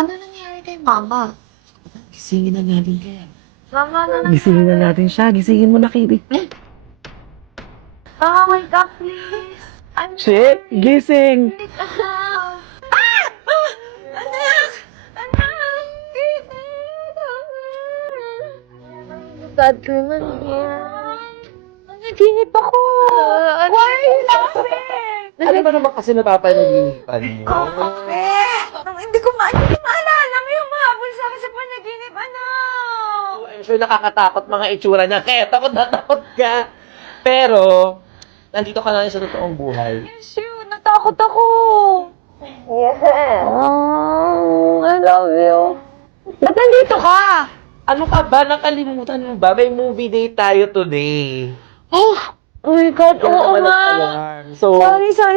Ano nangyari kay mama? Gisingin na natin kaya. Mama, ano Gisingin na natin siya. Gisingin mo na, Kitty. Mama, wake up, please. I'm Shit! Gising! Wake up. Anak! Anak! God naman yan. Nanaginip ako. Why are you laughing? Ano ba naman kasi napapanaginipan mo? Hindi ko maalala. May humahabol sa akin sa panaginip, anak. I'm sure nakakatakot mga itsura niya. Kaya takot na takot ka. Pero, nandito ka na rin sa totoong buhay. Yes, you. Natakot ako. Yeah. Oh, I love you. Ba't nandito ka? Ano ka ba? Nakalimutan mo ba? May movie day tayo today. Oh my God, Kaya oo naman nga. nag-alarm. So,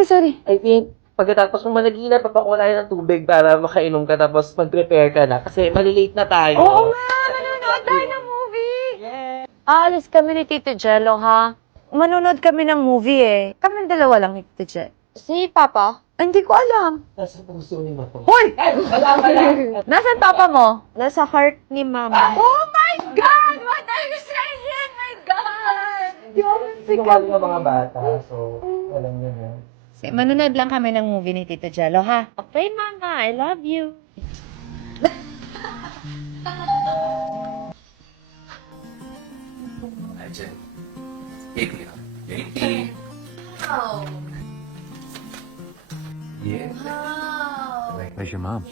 Sorry. I think, pagkatapos mo managinip, papakulayan ng tubig para makainom ka tapos mag-prepare ka na. Kasi malilate na tayo. Oo nga, manonood tayo ng movie. Yeah. Aalis kami ni Tito Jello, ha? Manonood kami ng movie, eh. Kami dalawa lang ni Tito Jello. Si Papa? Hindi ko alam. Nasa puso ni Mato. Hoy! Wala pala. Nasaan Papa mo? Nasa heart ni Mama. Oh my God! What are you saying? My God! Hindi ko mahal ng mga bata. So, alam niyo na. Manonood lang kami ng movie ni Tito Jello, ha? Okay, Mama. I love you. Ayan. Katie. Katie. Wow. Yeah. Wow. Where's your mom?